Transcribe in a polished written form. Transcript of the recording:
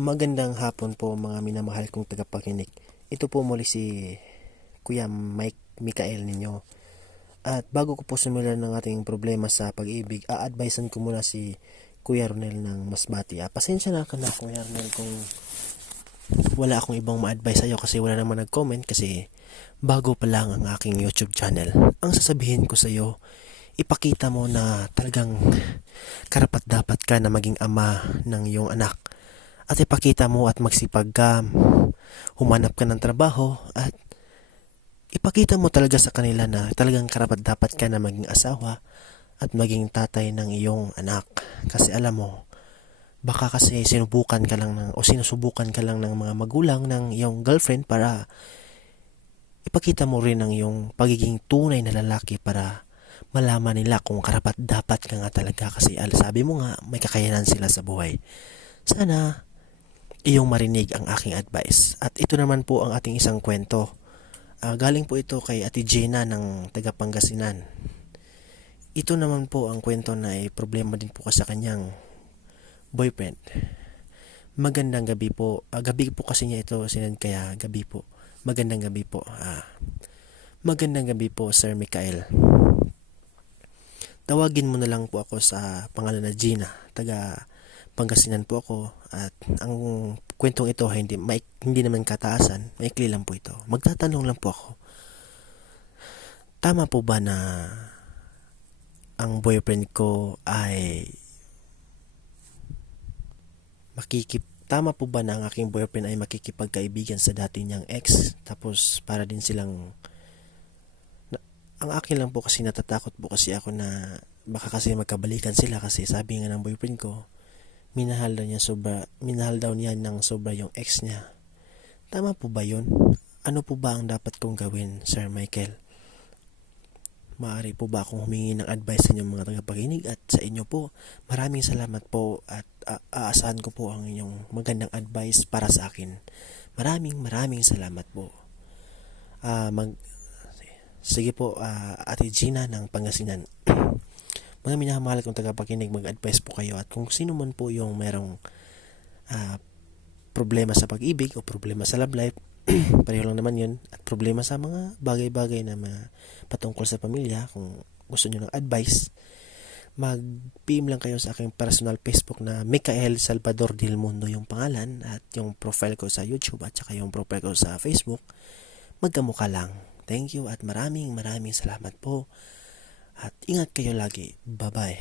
Magandang hapon po mga minamahal kong tagapakinig. Ito po muli si Kuya Mike Mikael ninyo. At bago ko po simulan ng ating problema sa pag-ibig, a-advisean ko muna si Kuya Ronel ng Masbati. Pasensya na ka na Kuya Ronel kung wala akong ibang ma-advise sa'yo kasi wala naman nag-comment kasi bago pa lang ang aking YouTube channel. Ang sasabihin ko sa'yo, ipakita mo na talagang karapat dapat ka na maging ama ng iyong anak. At ipakita mo at magsipag ka, humanap ka ng trabaho at ipakita mo talaga sa kanila na talagang karapat dapat ka na maging asawa at maging tatay ng iyong anak. Kasi alam mo, baka kasi sinusubukan ka lang ng mga magulang ng iyong girlfriend para ipakita mo rin ang iyong pagiging tunay na lalaki para malaman nila kung karapat dapat ka nga talaga kasi sabi mo nga may kakayanan sila sa buhay. Sana iyong marinig ang aking advice. At ito naman po ang ating isang kwento. Galing po ito kay Ate Gina ng taga Pangasinan. Ito naman po ang kwento na problema din po sa kanyang boyfriend. Magandang gabi po. Gabi po kasi niya ito sinend kaya gabi po. Magandang gabi po. Magandang gabi po Sir Mikael. Tawagin mo na lang po ako sa pangalan na Gina. Taga Pangasinan po ako at ang kwentong ito hindi naman kataasan, maikli lang po ito. Magtatanong lang po ako. Tama po ba na ang boyfriend ko ay tama po ba na ang aking boyfriend ay makikipagkaibigan sa dati niyang ex tapos para din silang ang akin lang po kasi natatakot po kasi ako na baka kasi magkabalikan sila kasi sabi nga ng boyfriend ko minahal daw niya ng sobra yung ex niya. Tama po ba yun? Ano po ba ang dapat kong gawin, Sir Michael? Maaari po ba akong humingi ng advice sa inyong mga tagapakinig at sa inyo po? Maraming salamat po at aasahan ko po ang inyong magandang advice para sa akin. Maraming salamat po. Sige po, Ate Gina ng Pangasinan. Mga minamahal kong tagapakinig, mag-advise po kayo at kung sino man po yung merong problema sa pag-ibig o problema sa love life, pareho lang naman yun, at problema sa mga bagay-bagay na patungkol sa pamilya, kung gusto nyo ng advice, mag-PM lang kayo sa aking personal Facebook na Mikael Salvador Del Mundo yung pangalan at yung profile ko sa YouTube at saka yung profile ko sa Facebook, magkamukha lang. Thank you at maraming salamat po. At ingat kayo lagi. Bye-bye.